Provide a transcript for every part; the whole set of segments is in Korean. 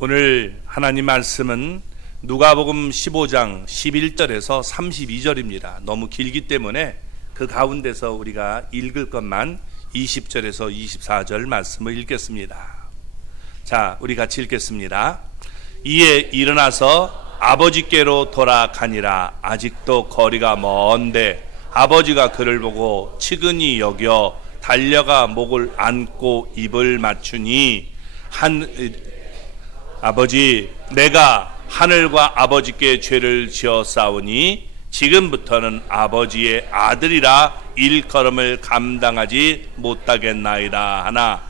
오늘 하나님 말씀은 누가복음 15장 11절에서 32절입니다. 너무 길기 때문에 그 가운데서 우리가 읽을 것만 20절에서 24절 말씀을 읽겠습니다. 자, 우리 같이 읽겠습니다. 이에 일어나서 아버지께로 돌아가니라. 아직도 거리가 먼데 아버지가 그를 보고 측은히 여겨 달려가 목을 안고 입을 맞추니 아버지, 내가 하늘과 아버지께 죄를 지어 싸우니 지금부터는 아버지의 아들이라 일컬음을 감당하지 못하겠나이다 하나,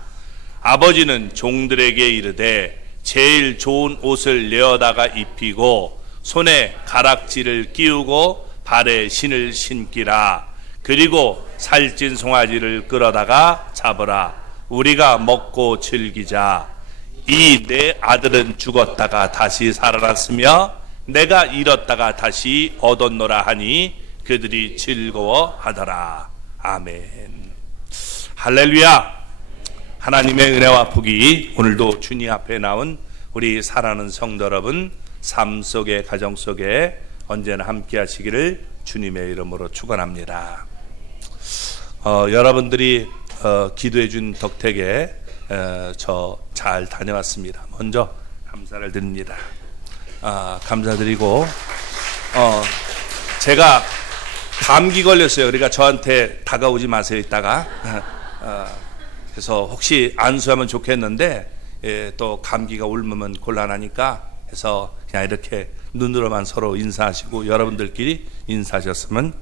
아버지는 종들에게 이르되 제일 좋은 옷을 내어다가 입히고 손에 가락지를 끼우고 발에 신을 신기라. 그리고 살찐 송아지를 끌어다가 잡으라. 우리가 먹고 즐기자. 이 내 아들은 죽었다가 다시 살아났으며 내가 잃었다가 다시 얻었노라 하니 그들이 즐거워하더라. 아멘. 할렐루야. 하나님의 은혜와 복이 오늘도 주님 앞에 나온 우리 사랑하는 성도 여러분 삶 속에, 가정 속에 언제나 함께 하시기를 주님의 이름으로 축원합니다. 여러분들이 기도해 준 덕택에 저 잘 다녀왔습니다. 먼저 감사를 드립니다. 감사드리고 제가 감기 걸렸어요. 그러니까 저한테 다가오지 마세요 이따가. 그래서 혹시 안수하면 좋겠는데 또 감기가 옮으면 곤란하니까 해서 그냥 이렇게 눈으로만 서로 인사하시고 여러분들끼리 인사하셨으면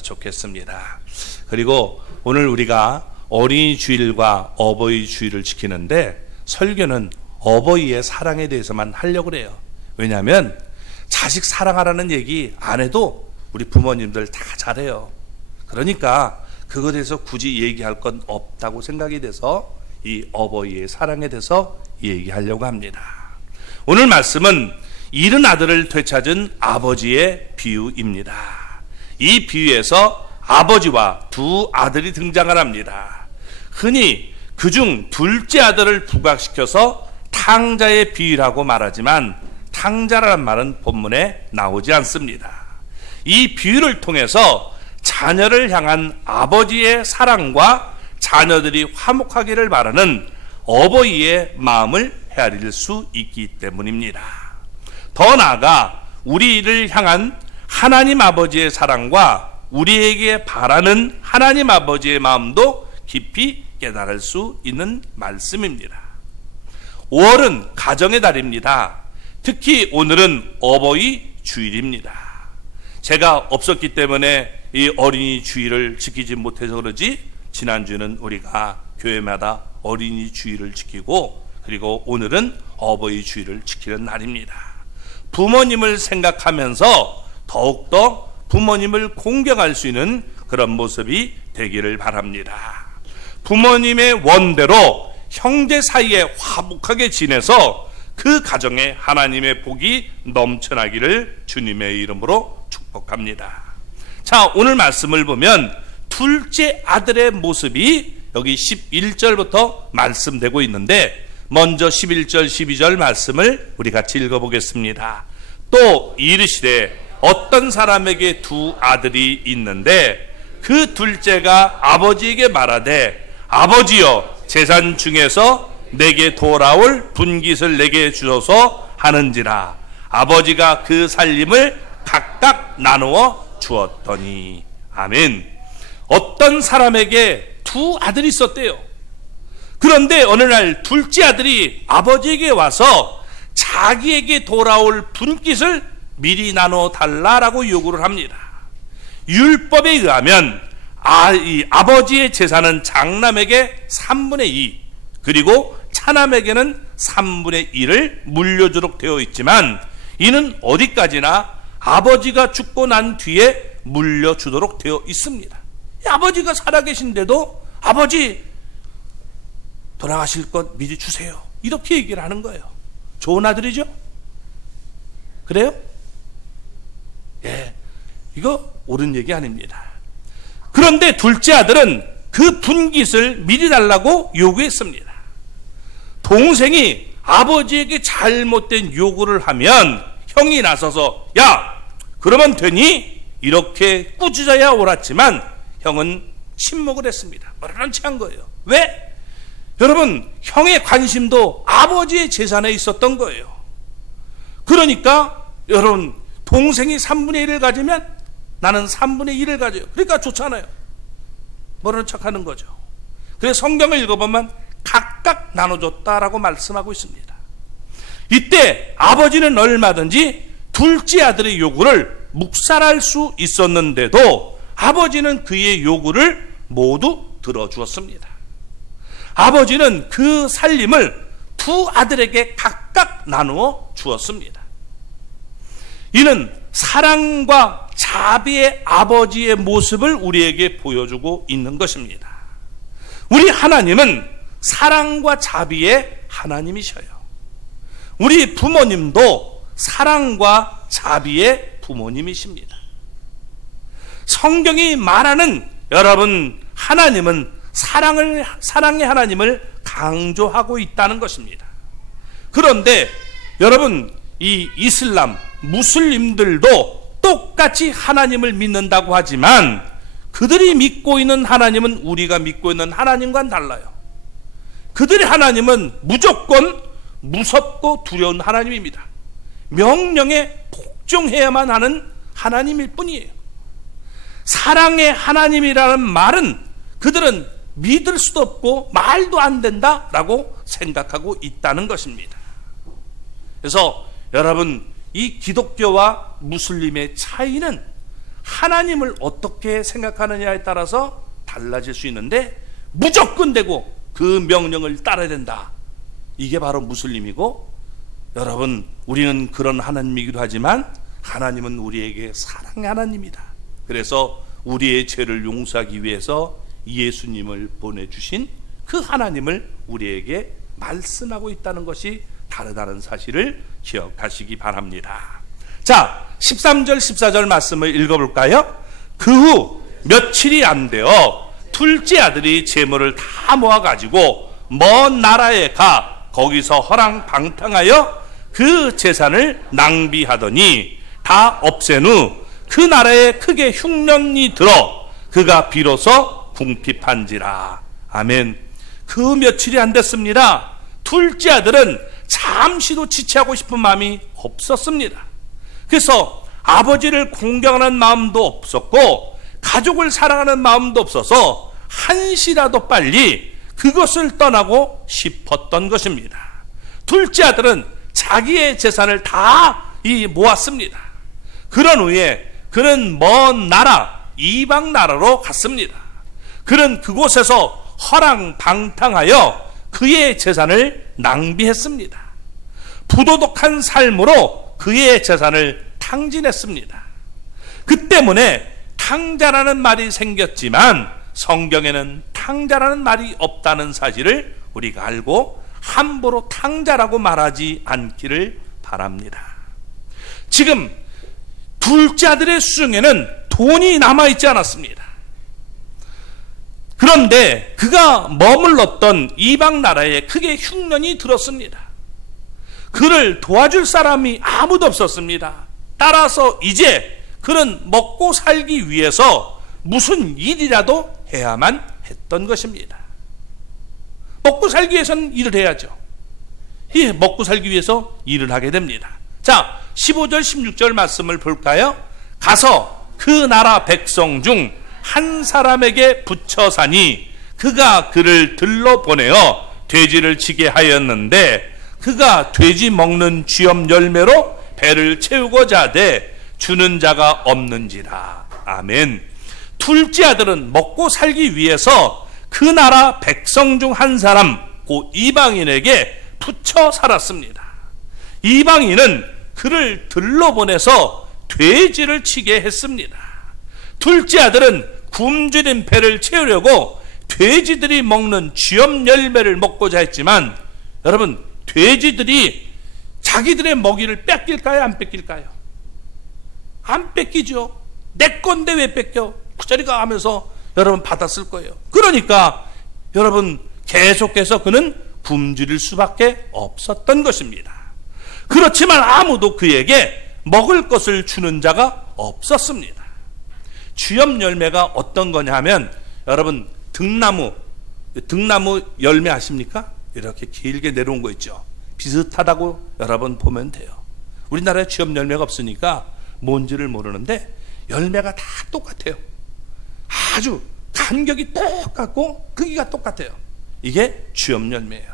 좋겠습니다. 그리고 오늘 우리가 어린이 주일과 어버이 주일을 지키는데 설교는 어버이의 사랑에 대해서만 하려고 그래요. 왜냐하면 자식 사랑하라는 얘기 안 해도 우리 부모님들 다 잘해요. 그러니까 그것에 대해서 굳이 얘기할 건 없다고 생각이 돼서 이 어버이의 사랑에 대해서 얘기하려고 합니다. 오늘 말씀은 잃은 아들을 되찾은 아버지의 비유입니다. 이 비유에서 아버지와 두 아들이 등장을 합니다. 흔히 그중 둘째 아들을 부각시켜서 탕자의 비유라고 말하지만 탕자라는 말은 본문에 나오지 않습니다. 이 비유를 통해서 자녀를 향한 아버지의 사랑과 자녀들이 화목하기를 바라는 어버이의 마음을 헤아릴 수 있기 때문입니다. 더 나아가 우리를 향한 하나님 아버지의 사랑과 우리에게 바라는 하나님 아버지의 마음도 깊이 깨달을 수 있는 말씀입니다. 5월은 가정의 달입니다. 특히 오늘은 어버이 주일입니다. 제가 없었기 때문에 이 어린이 주일을 지키지 못해서 그러지 지난주는 우리가 교회마다 어린이 주일을 지키고 그리고 오늘은 어버이 주일을 지키는 날입니다. 부모님을 생각하면서 더욱더 부모님을 공경할 수 있는 그런 모습이 되기를 바랍니다. 부모님의 원대로 형제 사이에 화목하게 지내서 그 가정에 하나님의 복이 넘쳐나기를 주님의 이름으로 축복합니다. 자, 오늘 말씀을 보면 둘째 아들의 모습이 여기 11절부터 말씀되고 있는데 먼저 11절 12절 말씀을 우리 같이 읽어보겠습니다. 또 이르시되 어떤 사람에게 두 아들이 있는데 그 둘째가 아버지에게 말하되 아버지여 재산 중에서 내게 돌아올 분깃을 내게 주소서 하는지라. 아버지가 그 살림을 각각 나누어 주었더니. 아멘. 어떤 사람에게 두 아들이 있었대요. 그런데 어느 날 둘째 아들이 아버지에게 와서 자기에게 돌아올 분깃을 미리 나눠 달라라고 요구를 합니다. 율법에 의하면 이 아버지의 재산은 장남에게 3분의 2 그리고 차남에게는 3분의 1을 물려주도록 되어 있지만 이는 어디까지나 아버지가 죽고 난 뒤에 물려주도록 되어 있습니다. 아버지가 살아계신데도 아버지 돌아가실 것 미리 주세요 이렇게 얘기를 하는 거예요. 좋은 아들이죠? 그래요? 예, 이거 옳은 얘기 아닙니다. 그런데 둘째 아들은 그 분깃을 미리 달라고 요구했습니다. 동생이 아버지에게 잘못된 요구를 하면 형이 나서서 야 그러면 되니? 이렇게 꾸짖어야 옳았지만 형은 침묵을 했습니다. 말을 한 거예요. 왜? 여러분, 형의 관심도 아버지의 재산에 있었던 거예요. 그러니까 여러분, 동생이 3분의 1을 가지면 나는 3분의 1을 가져요. 그러니까 좋잖아요. 모르는 척하는 거죠. 그래서 성경을 읽어보면 각각 나눠줬다라고 말씀하고 있습니다. 이때 아버지는 얼마든지 둘째 아들의 요구를 묵살할 수 있었는데도 아버지는 그의 요구를 모두 들어주었습니다. 아버지는 그 살림을 두 아들에게 각각 나누어 주었습니다. 이는 사랑과 자비의 아버지의 모습을 우리에게 보여주고 있는 것입니다. 우리 하나님은 사랑과 자비의 하나님이셔요. 우리 부모님도 사랑과 자비의 부모님이십니다. 성경이 말하는 여러분 하나님은 사랑의 하나님을 강조하고 있다는 것입니다. 그런데 여러분 이 이슬람 무슬림들도 똑같이 하나님을 믿는다고 하지만 그들이 믿고 있는 하나님은 우리가 믿고 있는 하나님과는 달라요. 그들의 하나님은 무조건 무섭고 두려운 하나님입니다. 명령에 복종해야만 하는 하나님일 뿐이에요. 사랑의 하나님이라는 말은 그들은 믿을 수도 없고 말도 안 된다라고 생각하고 있다는 것입니다. 그래서 여러분 이 기독교와 무슬림의 차이는 하나님을 어떻게 생각하느냐에 따라서 달라질 수 있는데 무조건 되고 그 명령을 따라야 된다. 이게 바로 무슬림이고 여러분 우리는 그런 하나님이기도 하지만 하나님은 우리에게 사랑의 하나님이다. 그래서 우리의 죄를 용서하기 위해서 예수님을 보내주신 그 하나님을 우리에게 말씀하고 있다는 것이 다르다는 사실을 기억하시기 바랍니다. 자, 13절 14절 말씀을 읽어볼까요? 그 후 며칠이 안 되어 둘째 아들이 재물을 다 모아가지고 먼 나라에 가 거기서 허랑방탕하여 그 재산을 낭비하더니 다 없앤 후 그 나라에 크게 흉년이 들어 그가 비로소 궁핍한지라. 아멘. 그 며칠이 안 됐습니다. 둘째 아들은 잠시도 지체하고 싶은 마음이 없었습니다. 그래서 아버지를 공경하는 마음도 없었고 가족을 사랑하는 마음도 없어서 한시라도 빨리 그것을 떠나고 싶었던 것입니다. 둘째 아들은 자기의 재산을 다 모았습니다. 그런 후에 그는 먼 나라 이방 나라로 갔습니다. 그는 그곳에서 허랑방탕하여 그의 재산을 낭비했습니다. 부도덕한 삶으로 그의 재산을 탕진했습니다. 그 때문에 탕자라는 말이 생겼지만 성경에는 탕자라는 말이 없다는 사실을 우리가 알고 함부로 탕자라고 말하지 않기를 바랍니다. 지금 둘째 아들의 수중에는 돈이 남아있지 않았습니다. 그런데 그가 머물렀던 이방 나라에 크게 흉년이 들었습니다. 그를 도와줄 사람이 아무도 없었습니다. 따라서 이제 그는 먹고 살기 위해서 무슨 일이라도 해야만 했던 것입니다. 먹고 살기 위해서는 일을 해야죠. 먹고 살기 위해서 일을 하게 됩니다. 자, 15절 16절 말씀을 볼까요? 가서 그 나라 백성 중 한 사람에게 붙여 사니 그가 그를 들러 보내어 돼지를 치게 하였는데 그가 돼지 먹는 쥐염 열매로 배를 채우고자 하되 주는 자가 없는지라. 아멘. 둘째 아들은 먹고 살기 위해서 그 나라 백성 중 한 사람 곧 이방인에게 붙여 살았습니다. 이방인은 그를 들러보내서 돼지를 치게 했습니다. 둘째 아들은 굶주린 배를 채우려고 돼지들이 먹는 쥐염 열매를 먹고자 했지만 여러분 돼지들이 자기들의 먹이를 뺏길까요? 안 뺏길까요? 안 뺏기죠. 내 건데 왜 뺏겨? 그 자리가 하면서 여러분 받았을 거예요. 그러니까 여러분 계속해서 그는 굶주릴 수밖에 없었던 것입니다. 그렇지만 아무도 그에게 먹을 것을 주는 자가 없었습니다. 주엽 열매가 어떤 거냐 하면, 여러분 등나무 열매 아십니까? 이렇게 길게 내려온 거 있죠. 비슷하다고 여러분 보면 돼요. 우리나라에 주엽 열매가 없으니까 뭔지를 모르는데 열매가 다 똑같아요. 아주 간격이 똑같고 크기가 똑같아요. 이게 주엽 열매예요.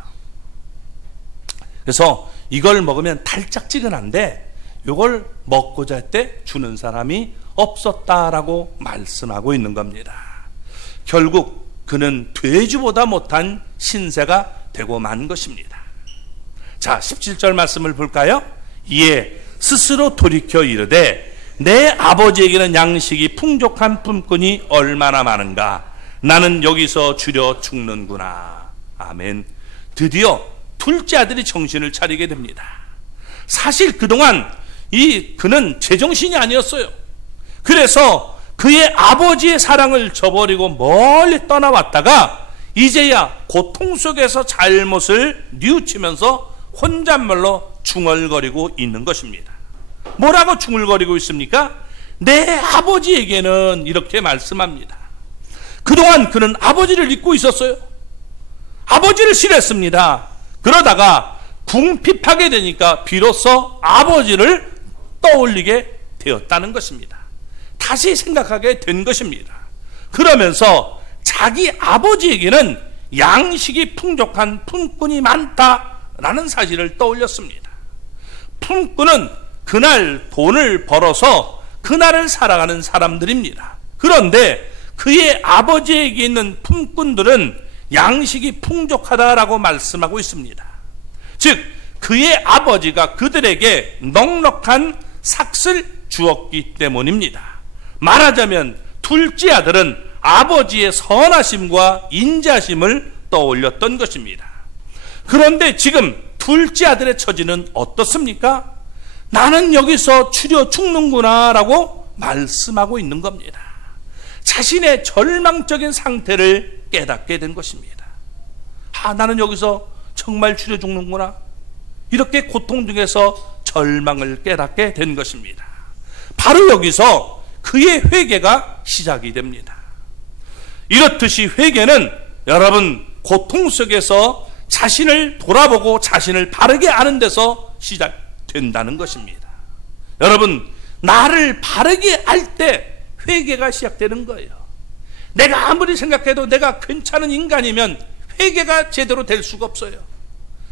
그래서 이걸 먹으면 달짝지근한데 이걸 먹고자 할 때 주는 사람이 없었다라고 말씀하고 있는 겁니다. 결국 그는 돼지보다 못한 신세가 되고 만 것입니다. 자, 17절 말씀을 볼까요? 이에 스스로 돌이켜 이르되 내 아버지에게는 양식이 풍족한 품꾼이 얼마나 많은가. 나는 여기서 주려 죽는구나. 아멘. 드디어 둘째 아들이 정신을 차리게 됩니다. 사실 그동안 그는 제정신이 아니었어요. 그래서 그의 아버지의 사랑을 저버리고 멀리 떠나왔다가 이제야 고통 속에서 잘못을 뉘우치면서 혼잣말로 중얼거리고 있는 것입니다. 뭐라고 중얼거리고 있습니까? 내 아버지에게는 이렇게 말씀합니다. 그동안 그는 아버지를 잊고 있었어요. 아버지를 싫어했습니다. 그러다가 궁핍하게 되니까 비로소 아버지를 떠올리게 되었다는 것입니다. 다시 생각하게 된 것입니다. 그러면서 자기 아버지에게는 양식이 풍족한 품꾼이 많다라는 사실을 떠올렸습니다. 품꾼은 그날 돈을 벌어서 그날을 살아가는 사람들입니다. 그런데 그의 아버지에게 있는 품꾼들은 양식이 풍족하다라고 말씀하고 있습니다. 즉 그의 아버지가 그들에게 넉넉한 삭을 주었기 때문입니다. 말하자면 둘째 아들은 아버지의 선하심과 인자심을 떠올렸던 것입니다. 그런데 지금 둘째 아들의 처지는 어떻습니까? 나는 여기서 추려 죽는구나 라고 말씀하고 있는 겁니다. 자신의 절망적인 상태를 깨닫게 된 것입니다. 나는 여기서 정말 추려 죽는구나. 이렇게 고통 중에서 절망을 깨닫게 된 것입니다. 바로 여기서 그의 회개가 시작이 됩니다. 이렇듯이 회개는 여러분 고통 속에서 자신을 돌아보고 자신을 바르게 아는 데서 시작된다는 것입니다. 여러분 나를 바르게 알 때 회개가 시작되는 거예요. 내가 아무리 생각해도 내가 괜찮은 인간이면 회개가 제대로 될 수가 없어요.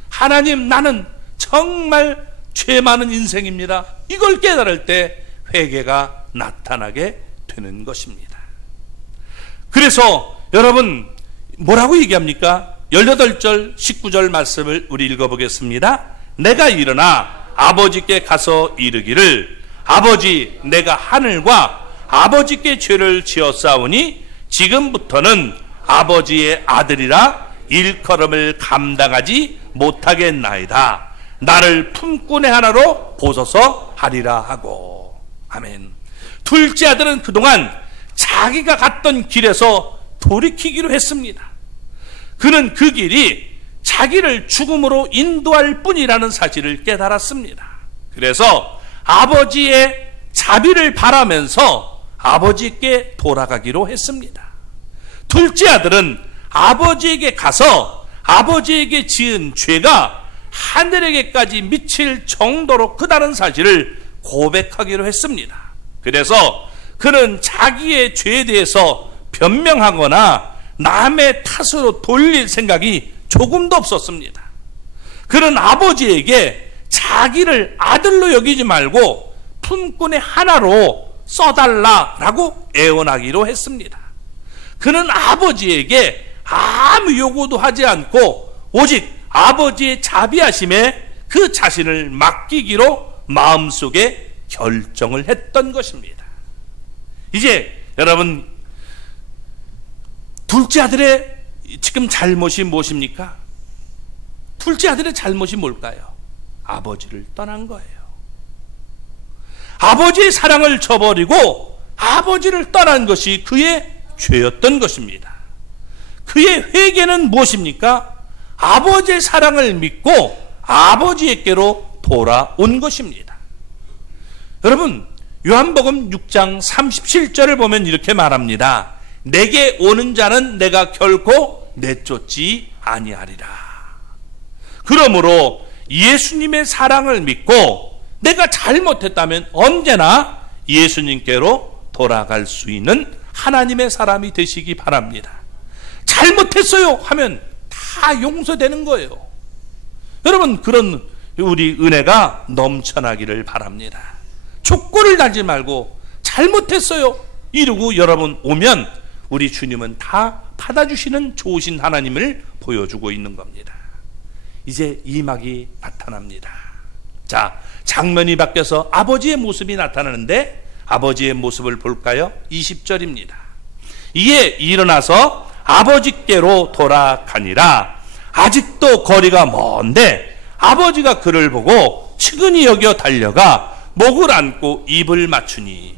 하나님, 나는 정말 죄 많은 인생입니다. 이걸 깨달을 때 회개가 나타나게 되는 것입니다. 그래서 여러분 뭐라고 얘기합니까? 18절 19절 말씀을 우리 읽어보겠습니다. 내가 일어나 아버지께 가서 이르기를 아버지, 내가 하늘과 아버지께 죄를 지었사오니 지금부터는 아버지의 아들이라 일컬음을 감당하지 못하겠나이다. 나를 품꾼의 하나로 보소서 하리라 하고. 아멘. 둘째 아들은 그동안 자기가 갔던 길에서 돌이키기로 했습니다. 그는 그 길이 자기를 죽음으로 인도할 뿐이라는 사실을 깨달았습니다. 그래서 아버지의 자비를 바라면서 아버지께 돌아가기로 했습니다. 둘째 아들은 아버지에게 가서 아버지에게 지은 죄가 하늘에게까지 미칠 정도로 크다는 사실을 고백하기로 했습니다. 그래서 그는 자기의 죄에 대해서 변명하거나 남의 탓으로 돌릴 생각이 조금도 없었습니다. 그는 아버지에게 자기를 아들로 여기지 말고 품꾼의 하나로 써달라라고 애원하기로 했습니다. 그는 아버지에게 아무 요구도 하지 않고 오직 아버지의 자비하심에 그 자신을 맡기기로 마음속에 결정을 했던 것입니다. 이제 여러분 둘째 아들의 지금 잘못이 무엇입니까? 둘째 아들의 잘못이 뭘까요? 아버지를 떠난 거예요. 아버지의 사랑을 저버리고 아버지를 떠난 것이 그의 죄였던 것입니다. 그의 회개는 무엇입니까? 아버지의 사랑을 믿고 아버지에게로 돌아온 것입니다. 여러분, 요한복음 6장 37절을 보면 이렇게 말합니다. 내게 오는 자는 내가 결코 내쫓지 아니하리라. 그러므로 예수님의 사랑을 믿고 내가 잘못했다면 언제나 예수님께로 돌아갈 수 있는 하나님의 사람이 되시기 바랍니다. 잘못했어요 하면 다 용서되는 거예요. 여러분, 그런 우리 은혜가 넘쳐나기를 바랍니다. 조건을 달지 말고 잘못했어요 이러고 여러분 오면 우리 주님은 다 받아주시는 좋으신 하나님을 보여주고 있는 겁니다. 이제 이막이 나타납니다. 자, 장면이 바뀌어서 아버지의 모습이 나타나는데 아버지의 모습을 볼까요? 20절입니다. 이에 일어나서 아버지께로 돌아가니라. 아직도 거리가 먼데 아버지가 그를 보고 측은히 여겨 달려가 목을 안고 입을 맞추니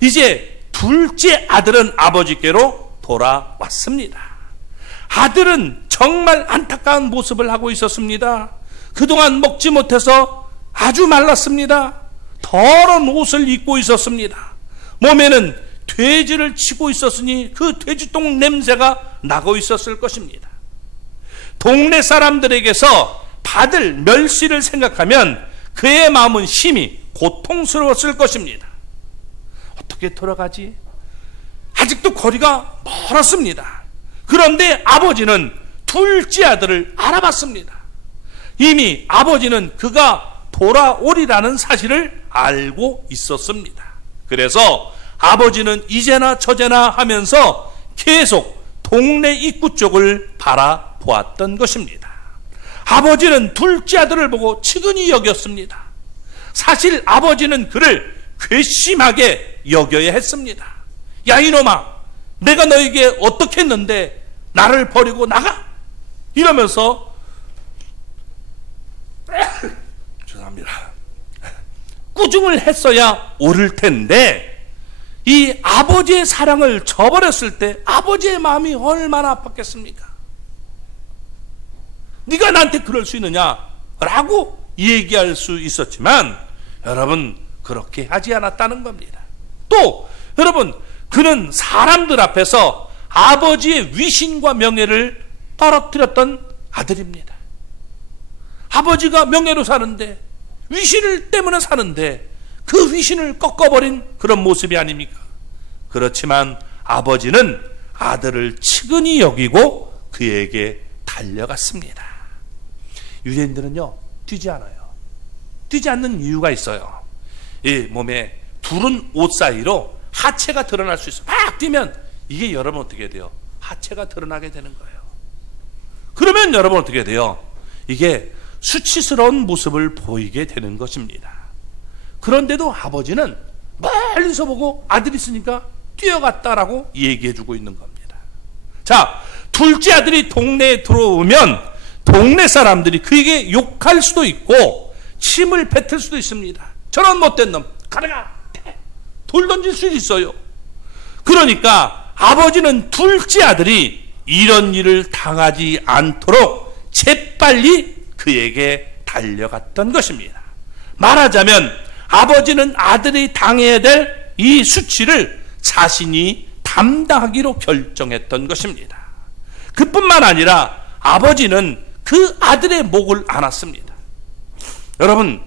이제 둘째 아들은 아버지께로 돌아왔습니다. 아들은 정말 안타까운 모습을 하고 있었습니다. 그동안 먹지 못해서 아주 말랐습니다. 더러운 옷을 입고 있었습니다. 몸에는 돼지를 치고 있었으니 그 돼지똥 냄새가 나고 있었을 것입니다. 동네 사람들에게서 받을 멸시를 생각하면 그의 마음은 심히 고통스러웠을 것입니다. 어떻게 돌아가지? 아직도 거리가 멀었습니다. 그런데 아버지는 둘째 아들을 알아봤습니다. 이미 아버지는 그가 돌아오리라는 사실을 알고 있었습니다. 그래서 아버지는 이제나 저제나 하면서 계속 동네 입구 쪽을 바라보았던 것입니다. 아버지는 둘째 아들을 보고 측은히 여겼습니다. 사실 아버지는 그를 괘씸하게 여겨야 했습니다. 야 이놈아, 내가 너에게 어떻게 했는데 나를 버리고 나가? 이러면서 죄송합니다. 꾸중을 했어야 옳을 텐데 이 아버지의 사랑을 저버렸을 때 아버지의 마음이 얼마나 아팠겠습니까? 네가 나한테 그럴 수 있느냐라고 얘기할 수 있었지만 여러분 그렇게 하지 않았다는 겁니다. 또 여러분 그는 사람들 앞에서 아버지의 위신과 명예를 떨어뜨렸던 아들입니다. 아버지가 명예로 사는데 위신을 때문에 사는데 그 위신을 꺾어버린 그런 모습이 아닙니까? 그렇지만 아버지는 아들을 측은히 여기고 그에게 달려갔습니다. 유대인들은요 뛰지 않아요. 뛰지 않는 이유가 있어요. 이 몸에 두른 옷 사이로 하체가 드러날 수 있어요. 막 뛰면 이게 여러분 어떻게 돼요? 하체가 드러나게 되는 거예요. 그러면 여러분 어떻게 돼요? 이게 수치스러운 모습을 보이게 되는 것입니다. 그런데도 아버지는 멀리서 보고 아들이 있으니까 뛰어갔다라고 얘기해주고 있는 겁니다. 자, 둘째 아들이 동네에 들어오면 동네 사람들이 그에게 욕할 수도 있고 침을 뱉을 수도 있습니다. 저런 못된 놈 가라가 돌 던질 수도 있어요. 그러니까 아버지는 둘째 아들이 이런 일을 당하지 않도록 재빨리 그에게 달려갔던 것입니다. 말하자면 아버지는 아들이 당해야 될 이 수치를 자신이 담당하기로 결정했던 것입니다. 그뿐만 아니라 아버지는 그 아들의 목을 안았습니다. 여러분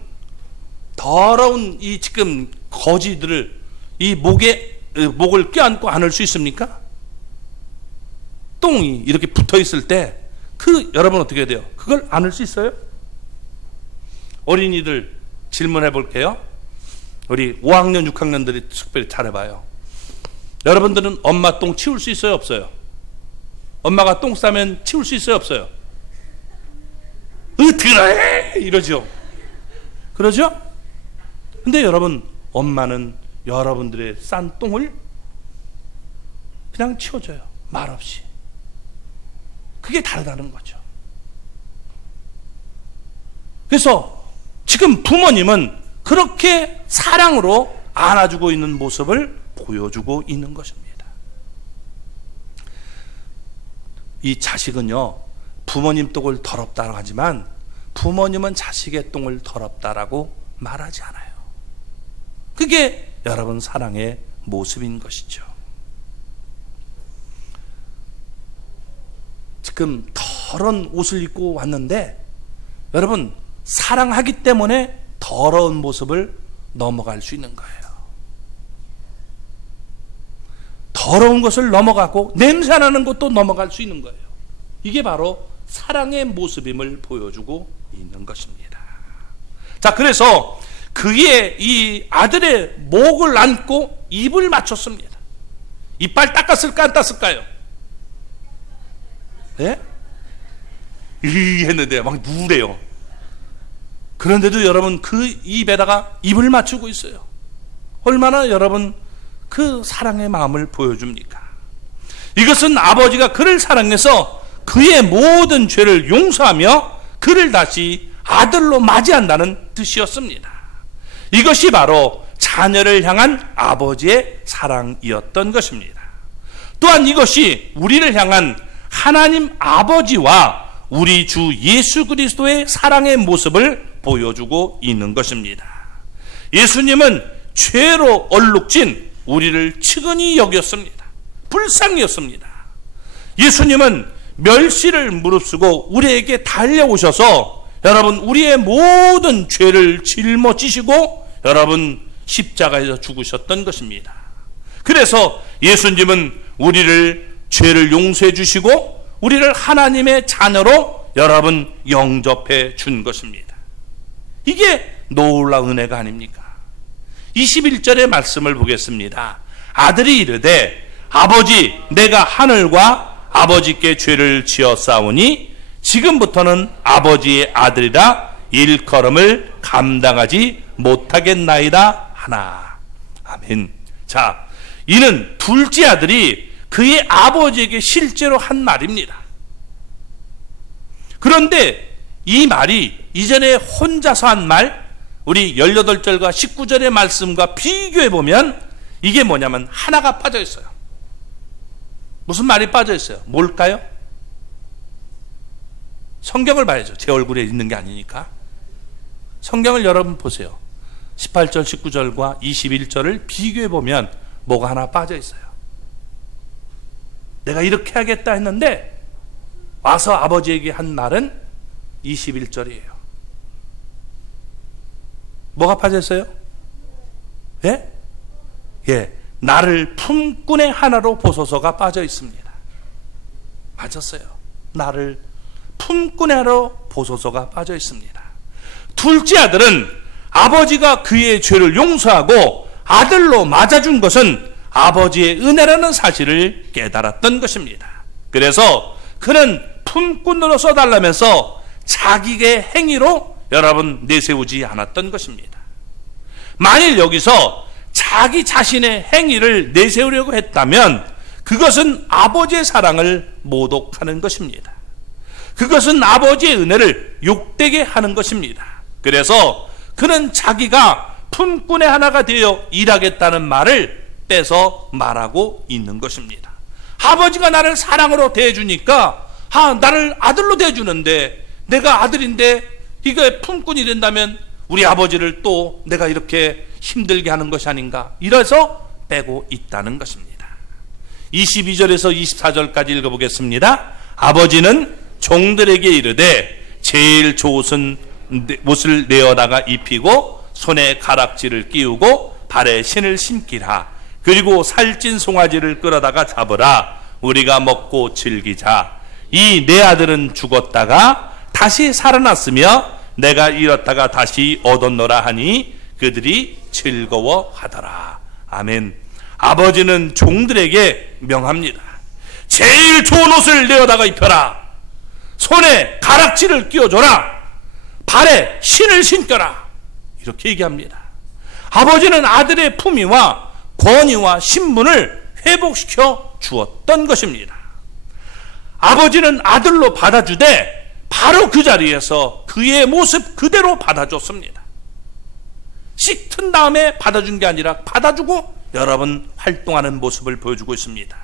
더러운 이 지금 거지들을 이 목을 껴안고 안을 수 있습니까? 똥이 이렇게 붙어 있을 때 여러분 어떻게 돼요? 그걸 안을 수 있어요? 어린이들 질문해 볼게요. 우리 5학년, 6학년들이 특별히 잘해봐요. 여러분들은 엄마 똥 치울 수 있어요? 없어요? 엄마가 똥 싸면 치울 수 있어요? 없어요? 으뜨러해! 이러죠. 그러죠? 근데 여러분 엄마는 여러분들의 싼 똥을 그냥 치워줘요. 말없이. 그게 다르다는 거죠. 그래서 지금 부모님은 그렇게 사랑으로 안아주고 있는 모습을 보여주고 있는 것입니다. 이 자식은요 부모님 똥을 더럽다고 하지만 부모님은 자식의 똥을 더럽다라고 말하지 않아요. 그게 여러분 사랑의 모습인 것이죠. 지금 더러운 옷을 입고 왔는데 여러분 사랑하기 때문에 더러운 모습을 넘어갈 수 있는 거예요. 더러운 것을 넘어가고 냄새나는 것도 넘어갈 수 있는 거예요. 이게 바로 사랑의 모습임을 보여주고 있는 것입니다. 자, 그래서 그의 이 아들의 목을 안고 입을 맞췄습니다. 이빨 닦았을까 안 닦았을까요? 네? 했는데 막 누래요. 그런데도 여러분 그 입에다가 입을 맞추고 있어요. 얼마나 여러분 그 사랑의 마음을 보여줍니까? 이것은 아버지가 그를 사랑해서 그의 모든 죄를 용서하며 그를 다시 아들로 맞이한다는 뜻이었습니다. 이것이 바로 자녀를 향한 아버지의 사랑이었던 것입니다. 또한 이것이 우리를 향한 하나님 아버지와 우리 주 예수 그리스도의 사랑의 모습을 보여주고 있는 것입니다. 예수님은 죄로 얼룩진 우리를 측은히 여겼습니다. 불쌍히였습니다. 예수님은 멸시를 무릅쓰고 우리에게 달려오셔서 여러분 우리의 모든 죄를 짊어지시고 여러분 십자가에서 죽으셨던 것입니다. 그래서 예수님은 우리를 죄를 용서해 주시고 우리를 하나님의 자녀로 여러분 영접해 준 것입니다. 이게 놀라운 은혜가 아닙니까? 21절의 말씀을 보겠습니다. 아들이 이르되 아버지 내가 하늘과 아버지께 죄를 지었사오니 지금부터는 아버지의 아들이라 일컬음을 감당하지 못하겠나이다 하나. 아멘. 자, 이는 둘째 아들이 그의 아버지에게 실제로 한 말입니다. 그런데 이 말이 이전에 혼자서 한 말, 우리 18절과 19절의 말씀과 비교해 보면 이게 뭐냐면 하나가 빠져 있어요. 무슨 말이 빠져 있어요? 뭘까요? 성경을 봐야죠. 제 얼굴에 있는 게 아니니까. 성경을 여러분 보세요. 18절, 19절과 21절을 비교해 보면 뭐가 하나 빠져 있어요. 내가 이렇게 하겠다 했는데 와서 아버지에게 한 말은 21절이에요. 뭐가 빠져 있어요? 예? 예. 나를 품꾼의 하나로 보소서가 빠져 있습니다. 맞았어요. 나를 품꾼의 하나로 보소서가 빠져 있습니다. 둘째 아들은 아버지가 그의 죄를 용서하고 아들로 맞아준 것은 아버지의 은혜라는 사실을 깨달았던 것입니다. 그래서 그는 품꾼으로 써달라면서 자기의 행위로 여러분 내세우지 않았던 것입니다. 만일 여기서 자기 자신의 행위를 내세우려고 했다면 그것은 아버지의 사랑을 모독하는 것입니다. 그것은 아버지의 은혜를 욕되게 하는 것입니다. 그래서 그는 자기가 품꾼의 하나가 되어 일하겠다는 말을 빼서 말하고 있는 것입니다. 아버지가 나를 사랑으로 대해주니까 나를 아들로 대해주는데 내가 아들인데 이거 품꾼이 된다면 우리 아버지를 또 내가 이렇게 힘들게 하는 것이 아닌가, 이래서 빼고 있다는 것입니다. 22절에서 24절까지 읽어보겠습니다. 아버지는 종들에게 이르되 제일 좋은 옷을 내어다가 입히고 손에 가락지를 끼우고 발에 신을 신기라. 그리고 살찐 송아지를 끌어다가 잡으라. 우리가 먹고 즐기자. 이 내 아들은 죽었다가 다시 살아났으며 내가 잃었다가 다시 얻었노라 하니 그들이 즐거워하더라. 아멘. 아버지는 종들에게 명합니다. 제일 좋은 옷을 내어다가 입혀라. 손에 가락지를 끼워줘라. 발에 신을 신겨라. 이렇게 얘기합니다. 아버지는 아들의 품위와 권위와 신분을 회복시켜 주었던 것입니다. 아버지는 아들로 받아주되 바로 그 자리에서 그의 모습 그대로 받아줬습니다. 씻은 다음에 받아준 게 아니라 받아주고 여러분 활동하는 모습을 보여주고 있습니다.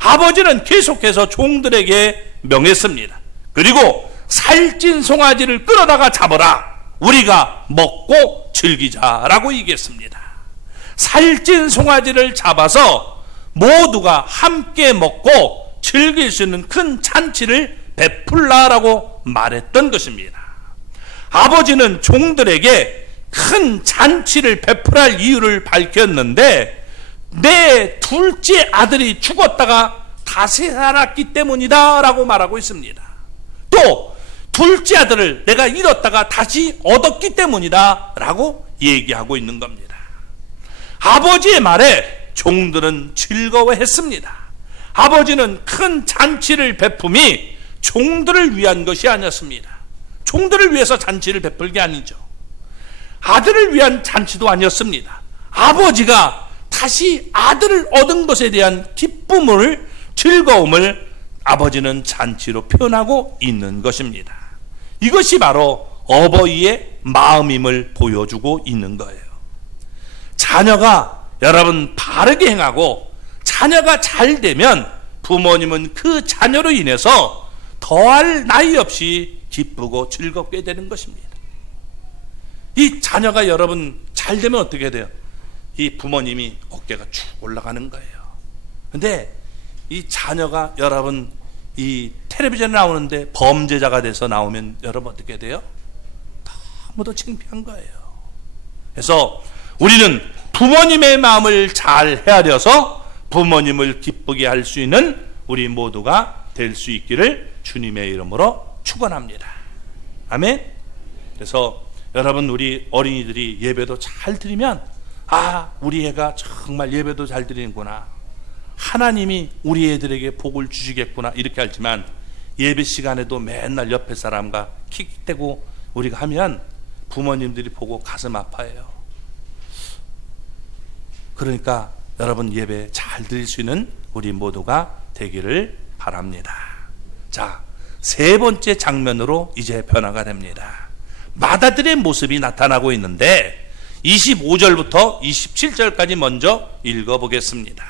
아버지는 계속해서 종들에게 명했습니다. 그리고 살찐 송아지를 끌어다가 잡아라. 우리가 먹고 즐기자라고 얘기했습니다. 살찐 송아지를 잡아서 모두가 함께 먹고 즐길 수 있는 큰 잔치를 베풀라라고 말했던 것입니다. 아버지는 종들에게 큰 잔치를 베풀할 이유를 밝혔는데 내 둘째 아들이 죽었다가 다시 살았기 때문이다 라고 말하고 있습니다. 또 둘째 아들을 내가 잃었다가 다시 얻었기 때문이다 라고 얘기하고 있는 겁니다. 아버지의 말에 종들은 즐거워했습니다. 아버지는 큰 잔치를 베품이 종들을 위한 것이 아니었습니다. 종들을 위해서 잔치를 베풀 게 아니죠. 아들을 위한 잔치도 아니었습니다. 아버지가 다시 아들을 얻은 것에 대한 기쁨을, 즐거움을 아버지는 잔치로 표현하고 있는 것입니다. 이것이 바로 어버이의 마음임을 보여주고 있는 거예요. 자녀가 여러분 바르게 행하고 자녀가 잘 되면 부모님은 그 자녀로 인해서 더할 나위 없이 기쁘고 즐겁게 되는 것입니다. 이 자녀가 여러분 잘 되면 어떻게 돼요? 이 부모님이 어깨가 쭉 올라가는 거예요. 근데 이 자녀가 여러분 이 텔레비전에 나오는데 범죄자가 돼서 나오면 여러분 어떻게 돼요? 너무도 창피한 거예요. 그래서 우리는 부모님의 마음을 잘 헤아려서 부모님을 기쁘게 할 수 있는 우리 모두가 될 수 있기를 주님의 이름으로 축원합니다. 아멘. 그래서 여러분 우리 어린이들이 예배도 잘 드리면 우리 애가 정말 예배도 잘 드리는구나, 하나님이 우리 애들에게 복을 주시겠구나 이렇게 알지만 예배 시간에도 맨날 옆에 사람과 킥대고 우리가 하면 부모님들이 보고 가슴 아파해요. 그러니까 여러분 예배 잘 드릴 수 있는 우리 모두가 되기를 바랍니다. 자, 세 번째 장면으로 이제 변화가 됩니다. 마다들의 모습이 나타나고 있는데 25절부터 27절까지 먼저 읽어보겠습니다.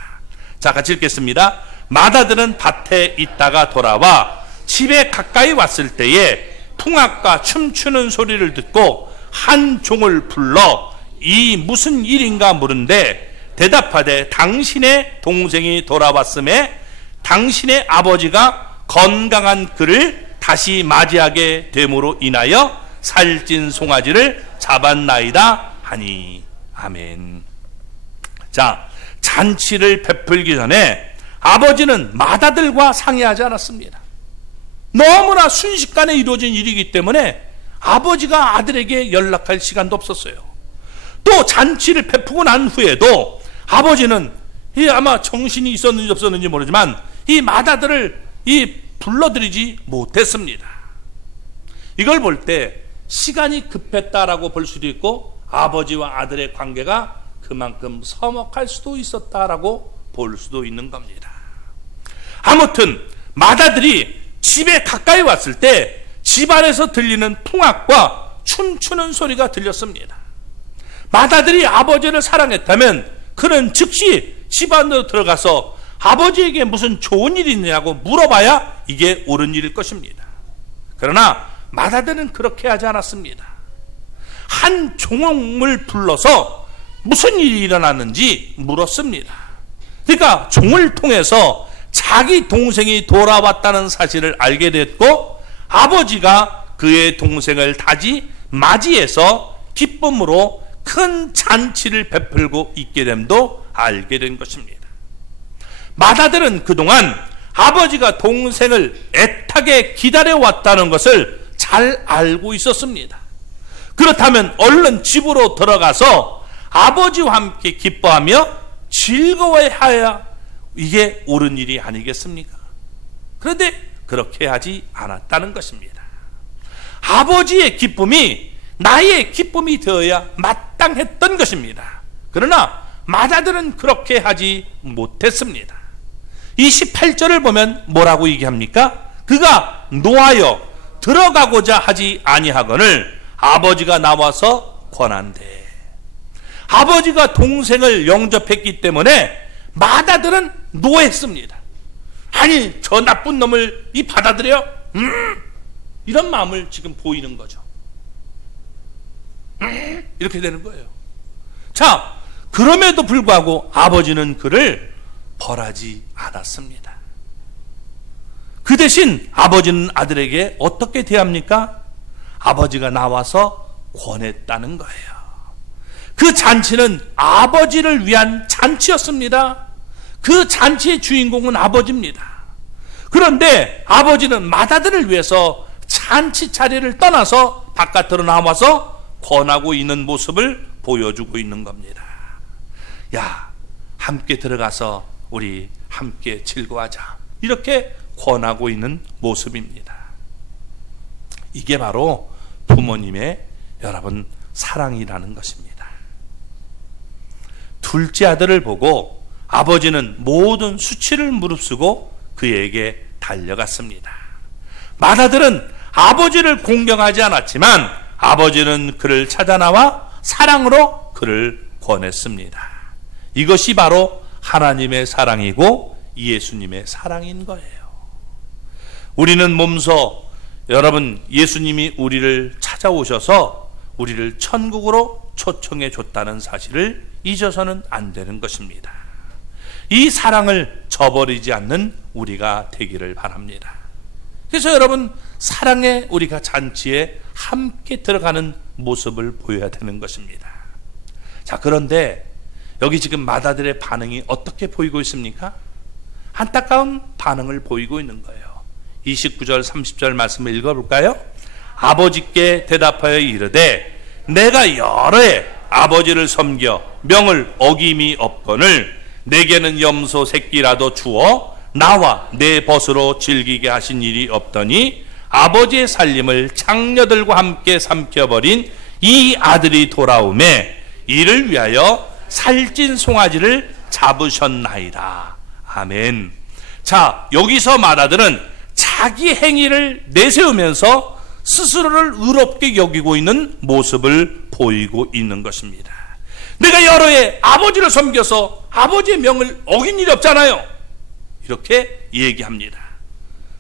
자, 같이 읽겠습니다. 마다들은 밭에 있다가 돌아와 집에 가까이 왔을 때에 풍악과 춤추는 소리를 듣고 한 종을 불러 이 무슨 일인가 물은데 대답하되 당신의 동생이 돌아왔음에 당신의 아버지가 건강한 그를 다시 맞이하게 됨으로 인하여 살찐 송아지를 잡았나이다 하니. 아멘. 자, 잔치를 베풀기 전에 아버지는 마다들과 상의하지 않았습니다. 너무나 순식간에 이루어진 일이기 때문에 아버지가 아들에게 연락할 시간도 없었어요. 또 잔치를 베푸고 난 후에도 아버지는 아마 정신이 있었는지 없었는지 모르지만 이 마다들을 불러들이지 못했습니다. 이걸 볼 때 시간이 급했다라고 볼 수도 있고 아버지와 아들의 관계가 그만큼 서먹할 수도 있었다라고 볼 수도 있는 겁니다. 아무튼 마다들이 집에 가까이 왔을 때 집안에서 들리는 풍악과 춤추는 소리가 들렸습니다. 마다들이 아버지를 사랑했다면 그는 즉시 집 안으로 들어가서 아버지에게 무슨 좋은 일이 있느냐고 물어봐야 이게 옳은 일일 것입니다. 그러나 마다들은 그렇게 하지 않았습니다. 한 종을 불러서 무슨 일이 일어났는지 물었습니다. 그러니까 종을 통해서 자기 동생이 돌아왔다는 사실을 알게 됐고 아버지가 그의 동생을 다시 맞이해서 기쁨으로 큰 잔치를 베풀고 있게 됨도 알게 된 것입니다. 마다들은 그동안 아버지가 동생을 애타게 기다려왔다는 것을 잘 알고 있었습니다. 그렇다면 얼른 집으로 들어가서 아버지와 함께 기뻐하며 즐거워해야 이게 옳은 일이 아니겠습니까? 그런데 그렇게 하지 않았다는 것입니다. 아버지의 기쁨이 나의 기쁨이 되어야 마땅했던 것입니다. 그러나 마다들은 그렇게 하지 못했습니다. 28절을 보면 뭐라고 얘기합니까? 그가 노하여 들어가고자 하지 아니하거늘 아버지가 나와서 권한대. 아버지가 동생을 영접했기 때문에 마다들은 노했습니다. 아니 저 나쁜 놈을 받아들여? 이런 마음을 지금 보이는 거죠. 이렇게 되는 거예요. 자, 그럼에도 불구하고 아버지는 그를 벌하지 않았습니다. 그 대신 아버지는 아들에게 어떻게 대합니까? 아버지가 나와서 권했다는 거예요. 그 잔치는 아버지를 위한 잔치였습니다. 그 잔치의 주인공은 아버지입니다. 그런데 아버지는 맏아들을 위해서 잔치 자리를 떠나서 바깥으로 나와서 권하고 있는 모습을 보여주고 있는 겁니다. 야, 함께 들어가서 우리 함께 즐거워하자. 이렇게 권하고 있는 모습입니다. 이게 바로 부모님의 여러분 사랑이라는 것입니다. 둘째 아들을 보고 아버지는 모든 수치를 무릅쓰고 그에게 달려갔습니다. 맏아들은 아버지를 공경하지 않았지만 아버지는 그를 찾아 나와 사랑으로 그를 권했습니다. 이것이 바로 하나님의 사랑이고 예수님의 사랑인 거예요. 우리는 몸소 여러분 예수님이 우리를 찾아오셔서 우리를 천국으로 초청해 줬다는 사실을 잊어서는 안 되는 것입니다. 이 사랑을 저버리지 않는 우리가 되기를 바랍니다. 그래서 여러분 사랑의 우리가 잔치에 함께 들어가는 모습을 보여야 되는 것입니다. 자, 그런데 여기 지금 맏아들의 반응이 어떻게 보이고 있습니까? 안타까운 반응을 보이고 있는 거예요. 29절 30절 말씀을 읽어볼까요? 아버지께 대답하여 이르되 내가 여러 해 아버지를 섬겨 명을 어김이 없거늘 내게는 염소 새끼라도 주어 나와 내 벗으로 즐기게 하신 일이 없더니 아버지의 살림을 장녀들과 함께 삼켜버린 이 아들이 돌아오매 이를 위하여 살찐 송아지를 잡으셨나이다. 아멘. 자, 여기서 맏아들은 자기 행위를 내세우면서 스스로를 의롭게 여기고 있는 모습을 보이고 있는 것입니다. 내가 여러 해 아버지를 섬겨서 아버지의 명을 어긴 일이 없잖아요. 이렇게 얘기합니다.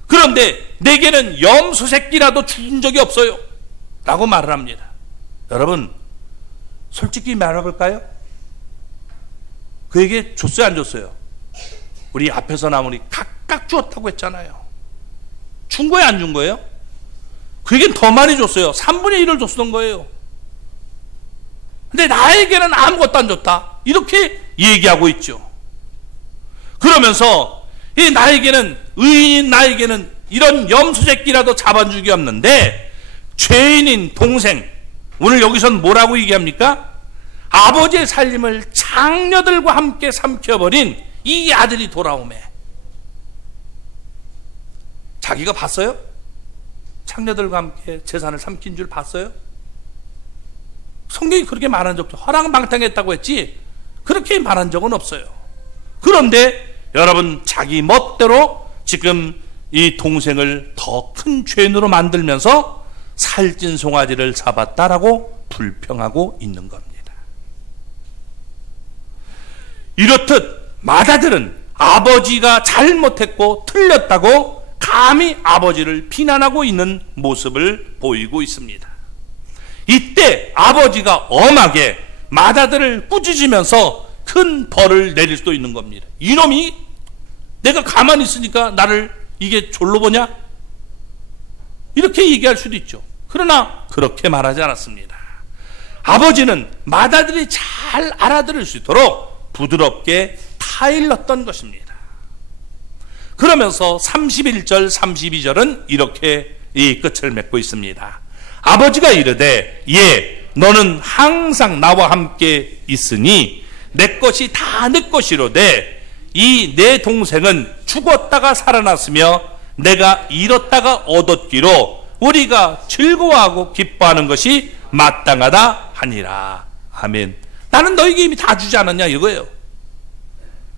그런데 내게는 염소 새끼라도 준 적이 없어요 라고 말을 합니다. 여러분 솔직히 말해볼까요? 그에게 줬어요 안 줬어요? 우리 앞에서 나오니 각각 주었다고 했잖아요. 준 거예요 안 준 거예요? 그에겐 더 많이 줬어요. 3분의 1을 줬던 거예요. 근데 나에게는 아무것도 안 줬다 이렇게 얘기하고 있죠. 그러면서 이 나에게는 의인인 나에게는 이런 염소 새끼라도 잡아준 적이 없는데 죄인인 동생 오늘 여기선 뭐라고 얘기합니까? 아버지의 살림을 장녀들과 함께 삼켜버린 이 아들이 돌아오매. 자기가 봤어요? 장녀들과 함께 재산을 삼킨 줄 봤어요? 성경이 그렇게 말한 적도 허랑방탕했다고 했지 그렇게 말한 적은 없어요. 그런데 여러분 자기 멋대로 지금 이 동생을 더 큰 죄인으로 만들면서 살찐 송아지를 잡았다라고 불평하고 있는 겁니다. 이렇듯 맏아들은 아버지가 잘못했고 틀렸다고 감히 아버지를 비난하고 있는 모습을 보이고 있습니다. 이때 아버지가 엄하게 맏아들을 꾸짖으면서 큰 벌을 내릴 수도 있는 겁니다. 이놈이 내가 가만히 있으니까 나를 이게 졸로 보냐? 이렇게 얘기할 수도 있죠. 그러나 그렇게 말하지 않았습니다. 아버지는 맏아들이 잘 알아들을 수 있도록 부드럽게 타일렀던 것입니다. 그러면서 31절 32절은 이렇게 이 끝을 맺고 있습니다. 아버지가 이르되 예 너는 항상 나와 함께 있으니 내 것이 다 내 것이로되 이 내 동생은 죽었다가 살아났으며 내가 잃었다가 얻었기로 우리가 즐거워하고 기뻐하는 것이 마땅하다 하니라. 아멘. 나는 너에게 이미 다 주지 않았냐 이거예요.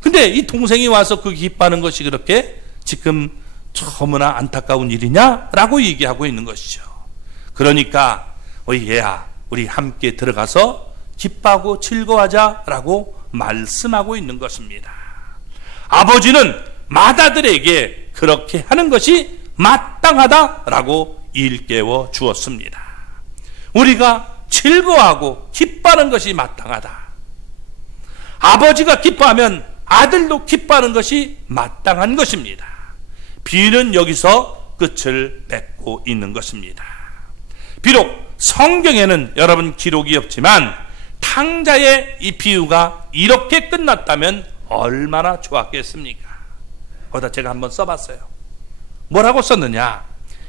근데 이 동생이 와서 그 기뻐하는 것이 그렇게 지금 너무나 안타까운 일이냐라고 얘기하고 있는 것이죠. 그러니까 얘야 우리 함께 들어가서 기뻐하고 즐거워하자라고 말씀하고 있는 것입니다. 아버지는 맏아들에게 그렇게 하는 것이 마땅하다라고 일깨워 주었습니다. 우리가 즐거워하고 기뻐하는 것이 마땅하다. 아버지가 기뻐하면 아들도 기뻐하는 것이 마땅한 것입니다. 비유는 여기서 끝을 맺고 있는 것입니다. 비록 성경에는 여러분 기록이 없지만 탕자의 이 비유가 이렇게 끝났다면 얼마나 좋았겠습니까? 거기다 제가 한번 써봤어요. 뭐라고 썼느냐?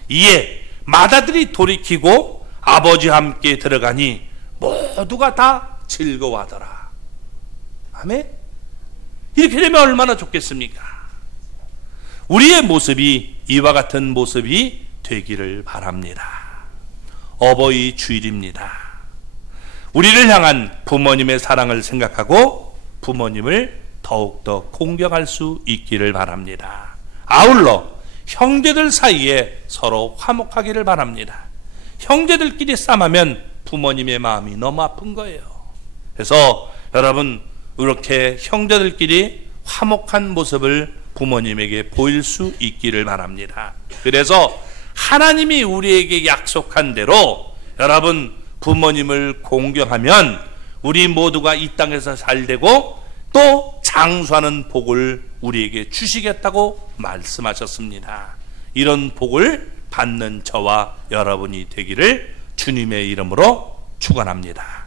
이에 맏아들이 돌이키고 아버지와 함께 들어가니 모두가 다 즐거워하더라. 아멘? 이렇게 되면 얼마나 좋겠습니까? 우리의 모습이 이와 같은 모습이 되기를 바랍니다. 어버이 주일입니다. 우리를 향한 부모님의 사랑을 생각하고 부모님을 더욱더 공경할 수 있기를 바랍니다. 아울러 형제들 사이에 서로 화목하기를 바랍니다. 형제들끼리 싸우면 부모님의 마음이 너무 아픈 거예요. 그래서 여러분 이렇게 형제들끼리 화목한 모습을 부모님에게 보일 수 있기를 바랍니다. 그래서 하나님이 우리에게 약속한 대로 여러분 부모님을 공경하면 우리 모두가 이 땅에서 잘되고 또 장수하는 복을 우리에게 주시겠다고 말씀하셨습니다. 이런 복을 받는 저와 여러분이 되기를 주님의 이름으로 축원합니다.